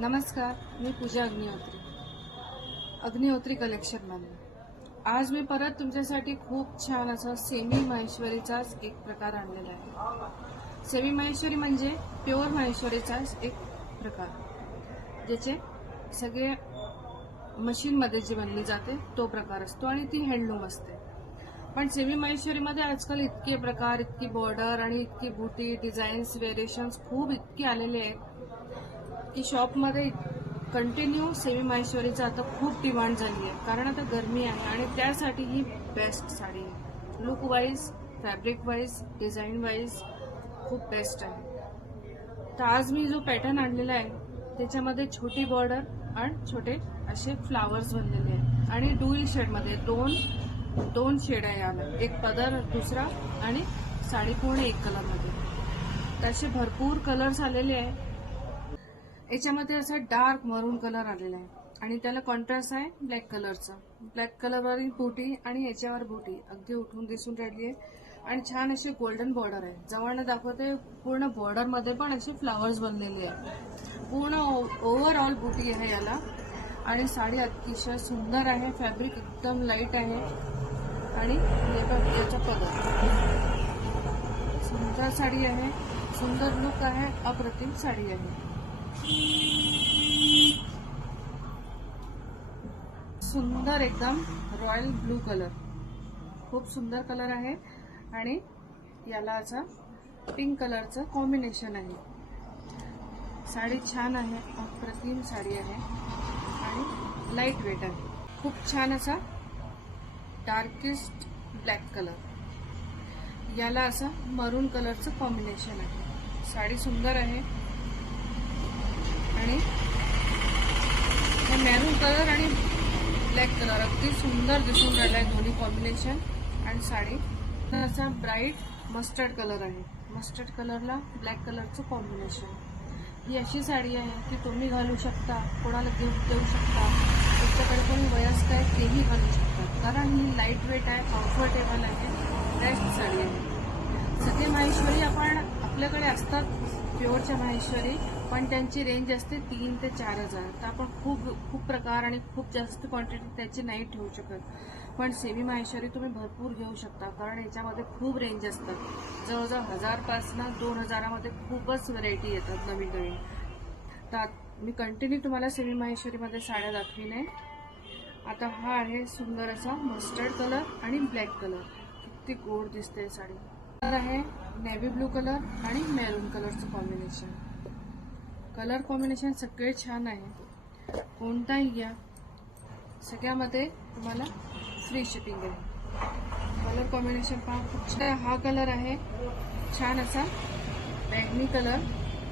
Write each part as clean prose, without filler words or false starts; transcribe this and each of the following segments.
नमस्कार, मी पूजा अग्निहोत्री कलेक्शनमध्ये आज मी परत तुमच्यासाठी खूप छान असा सेमी माहेश्वरीचाच एक प्रकार आणलेला आहे। सेमी माहेश्वरी म्हणजे प्युअर माहेश्वरीचाच एक प्रकार, ज्याचे सगळे मशीनमध्ये जे बनली जाते तो प्रकार असतो आणि ती हँडलूम असते। पण सेमी माहेश्वरीमध्ये आजकाल इतके प्रकार, इतकी बॉर्डर आणि इतकी बुटी डिझाईन्स व्हेरिएशन्स खूप इतके आलेले आहेत की शॉपमध्ये कंटिन्यू सेमी माहेश्वरीचा आता खूप डिमांड झाली आहे, कारण आता गरमी आहे आणि त्यासाठी ही बेस्ट साडी आहे। Look wise, fabric wise, design wise खूप बेस्ट आहे। तर आज मी जो पॅटर्न आणलेला आहे त्याच्यामध्ये छोटी बॉर्डर आणि छोटे असे फ्लावर्स बनलेले आहेत आणि डुअल शेडमध्ये दोन शेड आहे याला, एक पदर दुसरा आणि साडी पूर्ण एक कलरमध्ये। तसे भरपूर कलर्स आलेले आहे। याच्यामध्ये असा डार्क मरून कलर आलेला आहे आणि त्याला कॉन्ट्रास्ट आहे ब्लॅक कलरचा। ब्लॅक कलरवरील बुटी आणि याच्यावर बुटी अगदी उठून दिसून राहिली आहे आणि छान अशी गोल्डन बॉर्डर आहे। जवळनं दाखवते पूर्ण बॉर्डर मध्ये पण असे फ्लावर्स बनलेले आहे। पूर्ण ओव्हरऑल बुटी आहे याला आणि साडी अतिशय सुंदर आहे। फॅब्रिक एकदम लाईट आहे आणि याचा पदर सुंदर साडी आहे, सुंदर लुक आहे, अप्रतिम साडी आहे। सुंदर एकदम रॉयल ब्लू कलर, खूप सुंदर कलर आहे आणि याला असा पिंक कलरचं कॉम्बिनेशन आहे। साडी छान आहे, अप्रतिम साडी आहे आणि लाईट वेट आहे। खूप छान असा डार्केस्ट ब्लॅक कलर, याला असं मरून कलरचं कॉम्बिनेशन आहे। साडी सुंदर आहे आणि मॅरून कलर आणि ब्लॅक कलर अगदी सुंदर दिसून राहिला आहे, दोन्ही कॉम्बिनेशन। आणि साडी असा ब्राईट मस्टर्ड कलर आहे, मस्टर्ड कलरला ब्लॅक कलरचं कॉम्बिनेशन। ही अशी साडी आहे की तुम्ही घालू शकता, कोणाला गिफ्ट देऊ शकता, तुमच्याकडे कोणी वयस्कर आहे तेही घालू शकतात, कारण ही लाईट वेट आहे, कम्फर्टेबल आहे, बेस्ट साडी आहे। सगळे माहेश्वरी आपल्याकडे असतात प्युअरच्या माहेश्वरी, पण त्यांची रेंज असते 3 ते 4 हजार। तर आपण खूप प्रकार आणि खूप जास्त क्वांटिटी त्याची नाही ठेवू शकत, पण सेमी माहेश्वरी तुम्ही भरपूर घेऊ शकता, कारण याच्यामध्ये खूप रेंज असतात। जवळजवळ 1000 पासून 2000 मध्ये खूपच व्हरायटी येतात नवीन। तर मी कंटिन्यू तुम्हाला सेमी माहेश्वरीमध्ये साड्या दाखविणे। आता हा आहे सुंदर असा मस्टर्ड कलर आणि ब्लॅक कलर, किती गोड दिसते साडी। कलर आहे नेव्ही ब्लू कलर आणि मेरून कलरचं कॉम्बिनेशन। कलर कॉम्बिनेशन सगळे छान आहे, कोणताही घ्या, सगळ्यामध्ये तुम्हाला फ्री शिपिंग आहे। कलर कॉम्बिनेशन पहा खूप छान। हा कलर आहे छान असा बैंगनी कलर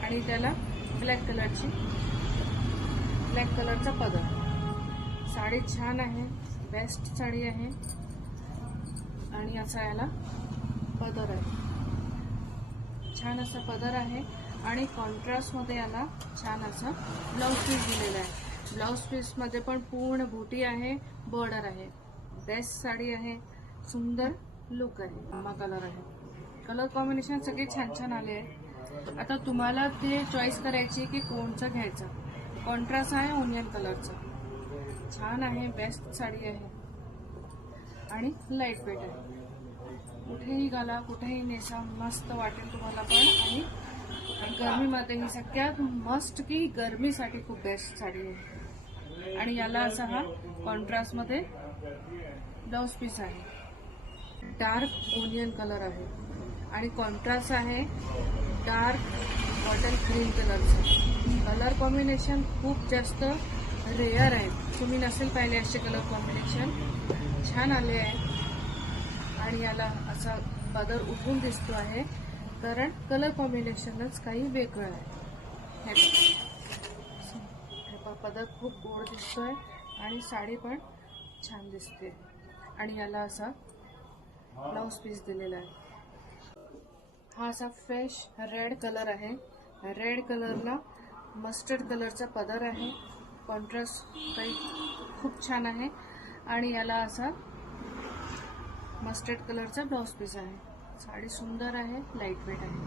आणि त्याला ब्लॅक कलरचा पदर। साडी छान आहे, बेस्ट साडी आहे आणि असा याला पदर आहे, छान असा पदर आहे आणि कॉन्ट्रास्ट मध्ये याला छान असा ब्लाउज पीस दिलेला आहे। ब्लाउज पीस मध्ये पण पूर्ण बुटी आहे, बॉर्डर आहे, बेस्ट साडी आहे, सुंदर लुक आहे, आंबा कलर आहे। कलर कॉम्बिनेशन सगळे छान आले आहे। आता तुम्हाला ते चॉईस करायची की कोणचं घ्यायचं। कॉन्ट्रास्ट आहे ओनियन कलरचा, छान आहे, बेस्ट साडी आहे आणि लाईट वेट आहे। कुठेही घाला, कुठेही नेसा, मस्त वाटेल तुम्हाला पण। आणि गरमीमध्ये ही सगळ्यात मस्ट की गरमीसाठी खूप बेस्ट साडी आहे। आणि याला असा हा कॉन्ट्रास्ट मध्ये ब्लाउज पीस आहे, डार्क ओनियन कलर आहे आणि कॉन्ट्रास्ट आहे डार्क बॉटल ग्रीन कलरचं। कलर कॉम्बिनेशन खूप जास्त रेअर आहे, तुम्ही नसेल पाहिले असे कलर कॉम्बिनेशन, छान आले आहे। आणि याला असा पदर उठून दिसतो आहे, कारण कलर कॉम्बिनेशनच काही वेगळं आहे। पदर खूप गोड दिसतोय आणि साडी पण छान दिसते आणि याला असा ब्लाउज पीस दिलेला आहे। हा असा फ्रेश रेड कलर आहे, रेड कलरला मस्टर्ड कलरचा पदर आहे, कॉन्ट्रास्ट काही खूप छान आहे आणि याला असा मस्टर्ड कलरचा ब्लाउज पीस आहे। साडी सुंदर आहे, लाईट वेट आहे।